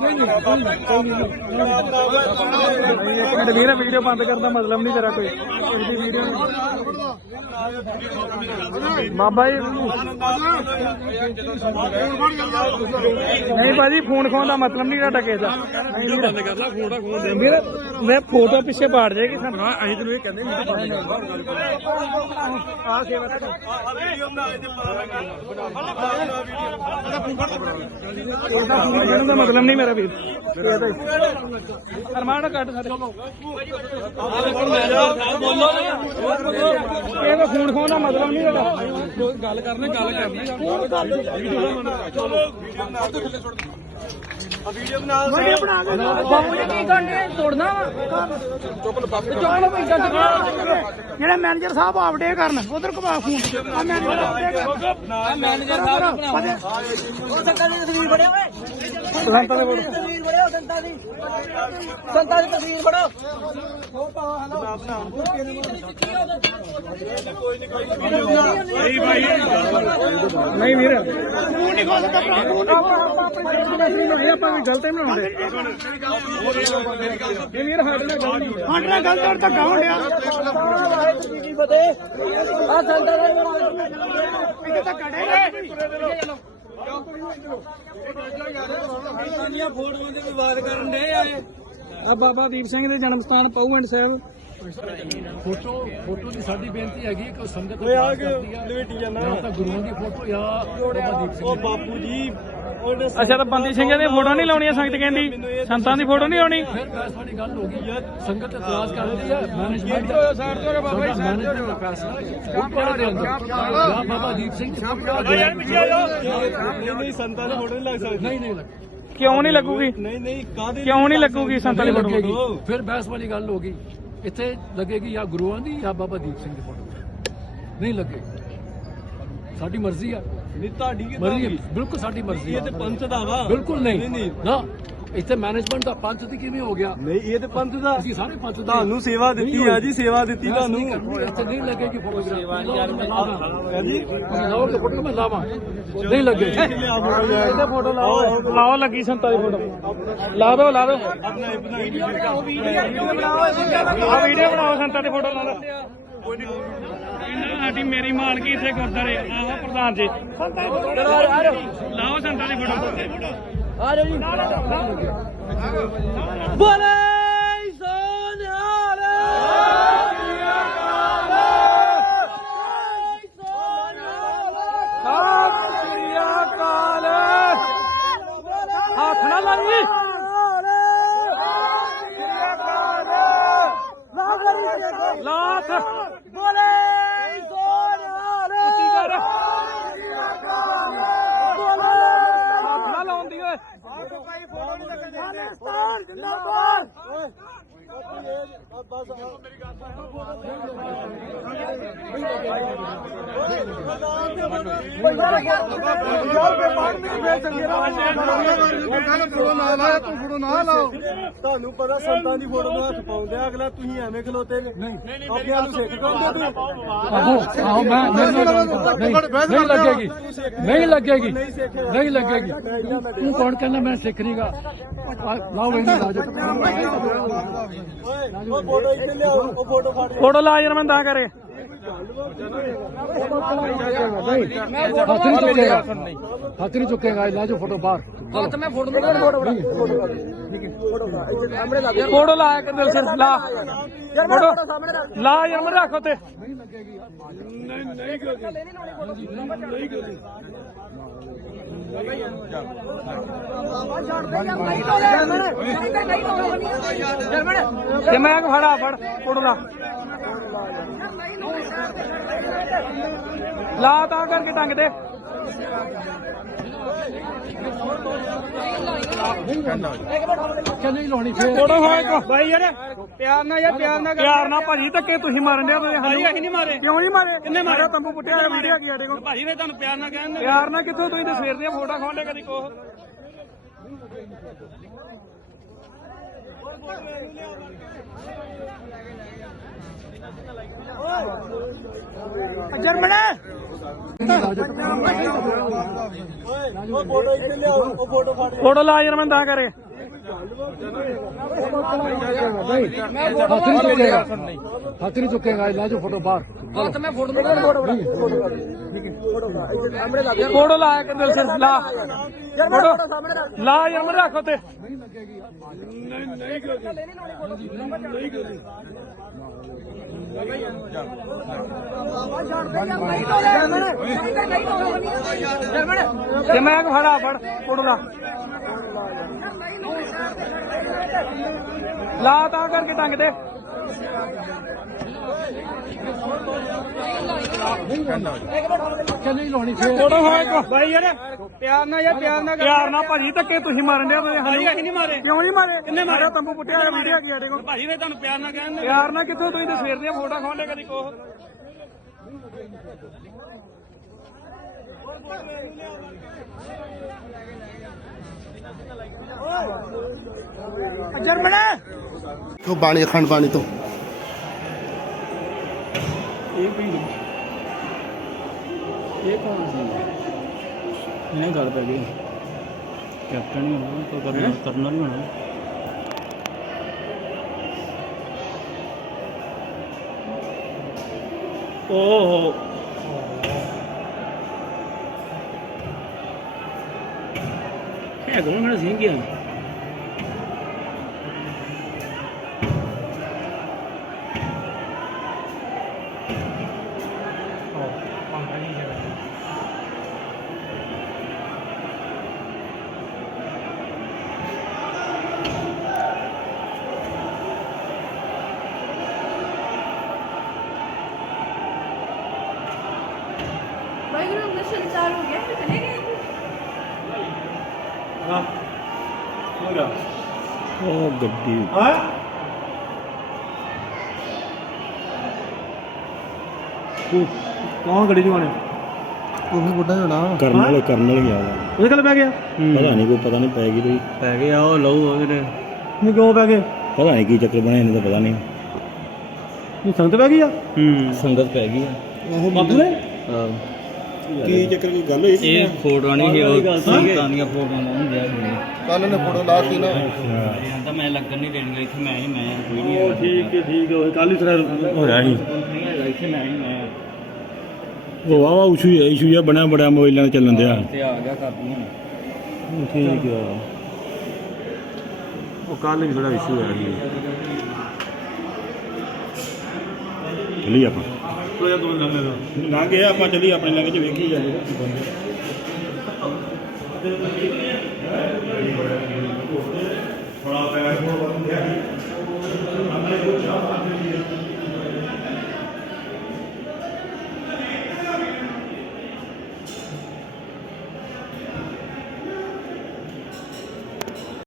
Minute ਵੀਰੇ video ਬੰਦ ਕਰਨ ਦਾ ਮਤਲਬ ਨਹੀਂ ਤੇਰਾ ਕੋਈ। ਇਹਦੀ ਵੀਡੀਓ ਬਾਬਾ ਜੀ। ਨਹੀਂ ਭਾਜੀ ਫੋਨ ਖੋਣ ਦਾ ਮਤਲਬ ਨਹੀਂ ਤੁਹਾਡਾ ਕਿਸੇ ਦਾ। ਬੰਦ ਕਰ ਲੈ ਫੋਨ ਦਾ ਖੋਲ ਦੇ ਵੀਰੇ ਮੈਂ ਫੋਟੋ ਪਿੱਛੇ ਪਾੜ ਜਾਏਗੀ ਸਾਨੂੰ ਅਸੀਂ ਤੈਨੂੰ ਇਹ ਕਹਿੰਦੇ ਨਹੀਂ ਆ ਸੇਵਾ ਤੇ ਇਹਦਾ ਫੋਨ ਖੋਣ ਦਾ ਮਤਲਬ ਨਹੀਂ ਮੇਰਾ ਵੀਰ। ਅਰਮਾਨ ਕੱਟ ਸਾਡੇ। ਇਹਦਾ ਫੋਨ ਖੋਣ ਦਾ ਮਤਲਬ ਨਹੀਂ ਹੈਗਾ। ਗੱਲ ਕਰਨੇ ਗੱਲ ਕਰਨੀ। ਬਾਬੂ ਜੀ ਕੀ ਕਰਨੇ ਤੋੜਨਾ ਵਾ? ਚੁੱਕ ਲੋ ਜਿਹੜਾ ਮੈਨੇਜਰ ਸਾਹਿਬ ਆਪਡੇ ਕਰਨ ਉਧਰ ਘੁਮਾ ਫੋਨ। ਆ ਮੈਨੇਜਰ ਆਪਡੇ ਮੈਨੇਜਰ ਸਾਹਿਬ ਉਹ ਤਸਵੀਰ ਓਏ। ਸੰਤਾਂ ਦੇ ਬੋਲ ਤਸਵੀਰ ਫੜਿਓ ਸੰਤਾਂ ਦੀ। ਸੰਤਾਂ ਦੀ ਤਸਵੀਰ ਫੜੋ ਨਹੀਂ ਭਾਈ ਨਹੀਂ ਵੀਰ। ਤੂੰ ਨਹੀਂ ਖੋ ਸਕਦਾ ਭਰਾ ਤੂੰ ਨਹੀਂ ਆਪਾਂ ਵੀ ਗਲਤ ਹੀ ਬਣਾਉਂਦੇ ਇਹ ਵੀਰ ਸਾਡੇ ਨਾਲ ਗਲਤ ਨਹੀਂ ਸਾਡੇ ਨਾਲ ਗਲਤ ਔਰ ਧੱਕਾ ਹੁੰਦਿਆ ਵਾਹਿਗੁਰੂ ਜੀ ਕੀ ਫਤਿਹ। ਆ ਸੰਤਾਂ ਦੇ ਇੱਥੇ ਤਾਂ ਫੋਟੋਆਂ ਦੇ ਵਿਵਾਦ ਕਰਨ ਦੇ ਆਏ ਆ ਬਾਬਾ ਦੀਪ ਸਿੰਘ ਦੇ ਜਨਮ ਸਥਾਨ ਪਉਐਂਡ ਸਾਹਿਬ। ਫੋਟੋ ਫੋਟੋ ਦੀ ਸਾਡੀ ਬੇਨਤੀ ਹੈਗੀ ਕਿ ਸੰਗਤ ਆ ਕੇ ਲਵੇਟੀ ਜਾਣਾ ਤਾਂ ਗੁਰੂਆਂ ਦੀ ਫੋਟੋ ਜਾਂ ਬਾਬਾ ਦੀਪ ਸਿੰਘ ਉਹ ਬਾਪੂ ਜੀ ਅੱਛਾ ਤਾਂ ਬੰਦੀ ਸਿੰਘਾਂ ਦੀਆਂ ਫੋਟੋ ਨਹੀਂ ਲਾਉਣੀਆਂ ਸੰਗਤ ਕਹਿੰਦੀ ਸੰਤਾਂ ਦੀ ਫੋਟੋ ਨਹੀਂ ਆਉਣੀ ਫਿਰ ਬੈਸ ਵਾਲੀ ਗੱਲ ਹੋ ਗਈ ਯਾਰ ਸੰਗਤ ਇਤਰਾਜ਼ ਕਰਦੀ ਹੈ ਮੈਨੇਜਮੈਂਟ ਦਾ ਸਾਈਡ ਤੋਂ ਬਾਬਾ ਜੀ ਮੈਨੇਜਮੈਂਟ ਦਾ ਫੈਸਲਾ ਗੁਰਦੁਆਰੇ ਦੇ ਅੰਦਰ। ਜਾਂ ਬਾਬਾ ਦੀਪ ਸਿੰਘ ਦੀ ਫੋਟੋ ਨਹੀਂ ਨਹੀਂ ਸੰਤਾਂ ਦੀ ਫੋਟੋ ਨਹੀਂ ਲੱਗ ਸਕਦੀ। ਨਹੀਂ ਨਹੀਂ ਲੱਗੀ ਕਿਉਂ ਨਹੀਂ ਲੱਗੂਗੀ? ਨਹੀਂ ਨਹੀਂ ਕਾਹਦੇ ਕਿਉਂ ਨਹੀਂ ਲੱਗੂਗੀ ਸੰਤਾਂ ਦੀ ਫੋਟੋ? ਲੱਗੇਗੀ। ਫਿਰ ਬੈਸ ਵਾਲੀ ਗੱਲ ਹੋ ਗਈ। ਇੱਥੇ ਲੱਗੇਗੀ ਜਾਂ ਗੁਰੂਆਂ ਦੀ ਜਾਂ ਬਾਬਾ ਦੀਪ ਸਿੰਘ ਦੀ ਫੋਟੋ? ਨਹੀਂ ਲੱਗੇਗੀ ਸਾਡੀ ਮਰਜ਼ੀ ਆ। ਨਹੀਂ ਤੁਹਾਡੀ ਕਿਦਾਂ ਮਰਜ਼ੀ ਹੈ, ਬਿਲਕੁਲ ਸਾਡੀ ਮਰਜ਼ੀ ਇਹ ਆ ਤੇ ਪੰਥ ਦਾ ਵਾ। ਬਿਲਕੁਲ ਨਹੀਂ। ਨਹੀਂ ਨਹੀਂ। ਨਾ ਇੱਥੇ ਮੈਨੇਜਮੈਂਟ ਦਾ ਪੰਥ ਦੀ ਕਿਵੇਂ ਹੋ ਗਿਆ? ਨਹੀਂ ਇਹ ਤੇ ਪੰਥ ਦਾ। ਅਸੀਂ ਸਾਰੇ ਪੰਥ ਦੇ। ਤੁਹਾਨੂੰ ਸੇਵਾ ਦਿੱਤੀ ਆ ਜੀ ਸੇਵਾ ਦਿੱਤੀ ਤੁਹਾਨੂੰ। ਇੱਥੇ ਨਹੀਂ ਲੱਗੇਗੀ ਫੋਟੋਗ੍ਰਾਫ ਹਾਂਜੀ ਲਾਓਗੇ ਫੋਟੋ ਮੈਂ ਲਾਵਾਂ। ਨਹੀਂ ਇਹਦੇ ਫੋਟੋ ਲਾਓ। ਲਾਓ। ਲੱਗੀ ਸੰਤਾਂ ਦੀ ਫੋਟੋ। ਲਾ ਦੋ ਲਾ ਦੋ ਆਪਣਾ ਇਹ ਬਣਾਈ ਆ ਵੀਡੀਓ ਬਣਾਓ ਸੰਤਾਂ ਦੀ ਫੋਟੋ ਲਾ ਦੋ ਇਹਨਾਂ ਸਾਡੀ ਮੇਰੀ ਮਾਲਕੀ ਇੱਥੇ ਗੁਰਦਾਰੇ ਆਹ, ਪ੍ਰਧਾਨ ਜੀ। ਲਾਓ ਸੰਤਾਂ ਦੀ ਫੋਟੋ। ਆ ਜਾਓ ਜੀ। ਬੋਲੇ ਸੋਨਿਹਾਲ ਸਤਿ ਸ੍ਰੀ ਅਕਾਲ ਹੱਥ ਨਾ ਲਾਈ। ਲਾਤ। ਬੋਲੇ ਲੰਬਰ ਓਏ। ਬਸ ਮੇਰੀ ਗੱਲ ਸੁਣ। ਪਾਕਿਸਤਾਨ ਜਿੰਦਾਬਾਦ ਤੁਹਾਨੂੰ ਪਤਾ ਸੰਤਾਂ ਦੀ ਫੋਟੋ ਨੂੰ ਹੱਥ ਪਾਉਂਦੇ ਆ ਅਗਲਾ ਤੁਸੀਂ ਐਵੇਂ ਖਲੋਤੇ ਜੇ। ਨਹੀਂ ਆਪਣੇ ਆਪ ਨੂੰ ਸਿੱਖ ਕਹਿੰਦੇ ਤੂੰ ਆਹੋ ਆਹੋ ਮੈਂ ਨਹੀਂ ਨਹੀਂ ਨਹੀਂ ਲੱਗੇਗੀ ਨਹੀਂ ਲੱਗੇਗੀ ਨਹੀਂ ਲੱਗੇਗੀ। ਤੂੰ ਕੌਣ ਕਹਿੰਦਾ ਮੈਂ ਸਿੱਖ ਨਹੀਂਗਾ ਲਾਓ ਇਹਨੂੰ ਲਾ ਓਏ ਉਹ ਫੋਟੋ ਇੱਥੇ ਲਿਆਓ ਉਹ ਫੋਟੋ ਫੜ ਫੋਟੋ ਲਾ ਯਾਰ ਮੈਂ ਤਾਂ ਕਰੇ। ਹੱਥ ਨਹੀਂ ਚੁੱਕੇਗਾ ਹੱਥ ਨਹੀਂ ਚੁੱਕੇਗਾ ਲਾ ਜੋ ਫੋਟੋ ਬਾਹਰ ਹੱਥ ਮੈਂ ਫੋਟੋ ਫੋਟੋ ਬਣਾ ਫੋਟੋ ਦਿਲ ਸਿਰ ਲਾ ਫੋਟੋ ਲਾ ਯਾਰ ਮੈਂ ਰੱਖ ਉੱਤੇ ਤੇ ਮੈਂ ਫੜਾ ਫੜ ਫੋਟੋ ਲਾ। ਲਾ ਤਾਂ ਕਰਕੇ ਟੰਗ ਦੇ। ਕਿ ਨਹੀਂ ਲਾਉਣੀ ਫੇਰ। ਫੋਟੋ ਹੋਏ ਕੋ ਬਾਈ ਯਾਰ ਪਿਆਰ ਨਾਲ ਯਾਰ ਪਿਆਰ ਨਾਲ ਪਿਆਰ ਨਾਲ ਭਾਜੀ ਧੱਕੇ ਤੁਸੀਂ ਮਾਰਨ ਦੇ ਤੁਸੀਂ ਭਾਜੀ ਅਸੀਂ ਨਹੀਂ ਮਾਰੇ। ਕਿਉਂ ਨਹੀਂ ਮਾਰੇ? ਕਿੰਨੇ ਮਾਰੇ? ਤੰਬੂ ਪੁੱਟਿਆ ਵੀਡੀਓ ਆ ਗਈ ਸਾਡੇ ਕੋਲ। ਭਾਜੀ ਫੇ ਤੁਹਾਨੂੰ ਪਿਆਰ ਨਾਲ ਕਹਿੰਦੇ ਪਿਆਰ ਨਾਲ ਕਿੱਥੋਂ ਤੁਸੀਂ ਤੇ ਸਵੇਰ ਦੀਆਂ ਫੋਟੋ ਖਾਉਂਦੇ ਕਦੀ ਕੋਹ? ਜਰਮਨ ਉਹ ਫੋਟੋ ਇੱਥੇ ਲਿਆਓ ਉਹ ਫੋਟੋ ਫੜ ਫੋਟੋ ਲਾ ਯਾਰ ਮੈਂ ਤਾਂ ਕਰੇ ਹੱਥ ਨਹੀਂ ਚੁੱਕੇਗਾ ਹੱਥ ਨਹੀਂ ਚੁੱਕੇਗਾ ਲੈ ਜੋ ਫੋਟੋ ਬਾਹਰ ਹੱਥ ਮੈਂ ਫੋਟੋ ਨਹੀਂ ਫੋਟੋ ਫੋਟੋ ਲਾ ਕੇ ਦਿਲ ਸੇ ਲਾ ਫੋਟੋ ਸਾਹਮਣੇ ਰੱਖ ਲਾ ਯਾਰ ਮੈਂ ਰੱਖੋ ਤੇ ਤੇ ਮੈਂ ਫੜਾ ਫੜ ਫੋਟੋ ਲਾ। ਲਾ ਤਾਂ ਕਰਕੇ ਟੰਗ ਦੇ। ਚੱਲੀ ਲਾਉਣੀ ਫੇਰ ਫੋਟੋ ਹੋਏ ਕੋ ਬਾਈ ਯਾਰ ਪਿਆਰ ਨਾਲ ਯਾਰ ਪਿਆਰ ਨਾਲ ਪਿਆਰ ਨਾਲ ਭਾਜੀ ਧੱਕੇ ਤੁਸੀਂ ਮਾਰਨ ਦੇ ਤੁਸੀਂ। ਭਾਜੀ ਅਸੀਂ ਨਹੀਂ ਮਾਰੇ। ਕਿਉਂ ਨਹੀਂ ਮਾਰੇ? ਕਿੰਨੇ ਮਾਰੇ? ਤੰਬੂ ਪੁੱਟਿਆ ਆ ਵੀਡੀਓ ਕੀ ਸਾਡੇ ਕੋਲ ਭਾਜੀ ਫੇ ਤੁਹਾਨੂੰ ਪਿਆਰ ਨਾਲ ਕਹਿੰਦੇ ਪਿਆਰ ਨਾਲ ਕਿੱਥੋਂ ਤੁਸੀਂ ਤੇ ਸਵੇਰ ਦੀਆਂ ਫੋਟੋ ਖਾਉਂਦੇ ਕਦੀ ਕੋਹ? ਤੋਂ ਬਾਣੀ ਅਖੰਡ ਬਾਣੀ ਤੋਂ। ਇਹ ਵੀ ਇਹ ਕੌਣ ਸੀ? ਨਹੀਂ ਗੱਲ ਪੈ ਗਈ ਕੈਪਟਨ ਹੀ ਹੋਣਾ ਤਾਂ ਕਰਨਾ ਕਰਨਾ ਨਹੀਂ ਹੋਣਾ। ਓਹ। ਹੈ ਕੌਣ ਮੇਰਾ ਸਿੰਘ ਗਿਆ ਵਾਹਿਗੁਰੂ ਉਹ ਗੱਡੀ। ਹਾਂ? ਕੌਣ ਗੱਡੀ ਚਵਾਣੇ ਉਹ ਬੁੱਢਾ ਹੋਣਾ। ਕਰਨ ਵਾਲੇ ਕਰਨ ਵਾਲੇ ਗਿਆ ਵਾ। ਉਹਦੇ ਕੋਲ ਪੈ ਗਿਆ? ਪਤਾ ਨਹੀਂ ਕੋਈ ਪਤਾ ਨਹੀਂ ਪੈ ਗਈ ਕੋਈ। ਪੈ ਗਿਆ ਉਹ ਲਊ ਉਹਦੇ ਨਹੀਂ ਕਿਉਂ ਪੈ ਗਏ? ਪਤਾ ਨਹੀਂ ਕੀ ਚੱਕਰ ਬਣਿਆ ਇਹਨੂੰ ਤਾਂ ਪਤਾ ਨਹੀਂ ਨਹੀਂ ਸੰਗਤ ਪੈ ਗਈ ਆ? ਹੂੰ। ਸੰਗਤ ਪੈ ਗਈ ਆ। ਉਹ ਬਾਪੂ ਨੇ ਕੀ ਚੱਕਰ ਕੋਈ ਗੱਲ ਹੋਈ ਸੀ? ਇਹ ਫੋਟੋ ਨਹੀਂ ਸੀ ਉਹ ਸੰਗਤਾਂ ਦੀਆਂ ਫੋਟੋਆਂ ਨਹੀਂ ਦਿਆ ਕੱਲ ਨੇ ਫੋਟੋ ਲਾਤੀ ਨਾ। ਤਾਂ ਮੈਂ ਲੱਗਣ ਨਹੀਂ ਦੇਣਗਾ ਇੱਥੇ ਮੈਂ ਹੀ ਮੈਂ ਕੋਈ ਨਹੀਂ ਠੀਕ ਹੈ ਠੀਕ ਹੈ ਕੱਲ ਹੀ ਤੇਰਾ ਹੋਇਆ ਸੀ। ਨਹੀਂ ਹੈਗਾ ਇੱਥੇ ਮੈਂ ਹੀ ਮੈਂ। ਉਹ ਵਾਵਾ ਇਸ਼ੂ ਹੈ ਇਸ਼ੂ ਜਿਹਾ ਬਣਿਆ ਬੜਿਆ ਮੋਬਾਈਲਾਂ ਤੇ ਚੱਲਣ ਦਿਆ। ਤੇ ਆ ਗਿਆ ਕਾਪੀ ਹੁਣ। ਠੀਕ ਆ। ਉਹ ਕੱਲ ਵੀ ਥੋੜਾ ਇਸ਼ੂ ਹੋਇਆ ਸੀ। ਚੱਲੀ ਆਪਾਂ। ਦੋ ਲੰਘ ਗਏ ਆਪਾਂ ਚੱਲੀ ਆਪਣੇ ਲੰਘ ਚ ਵੇਖੀ ਜਾਂਦੇ ਕੀ ਬੰਦੇ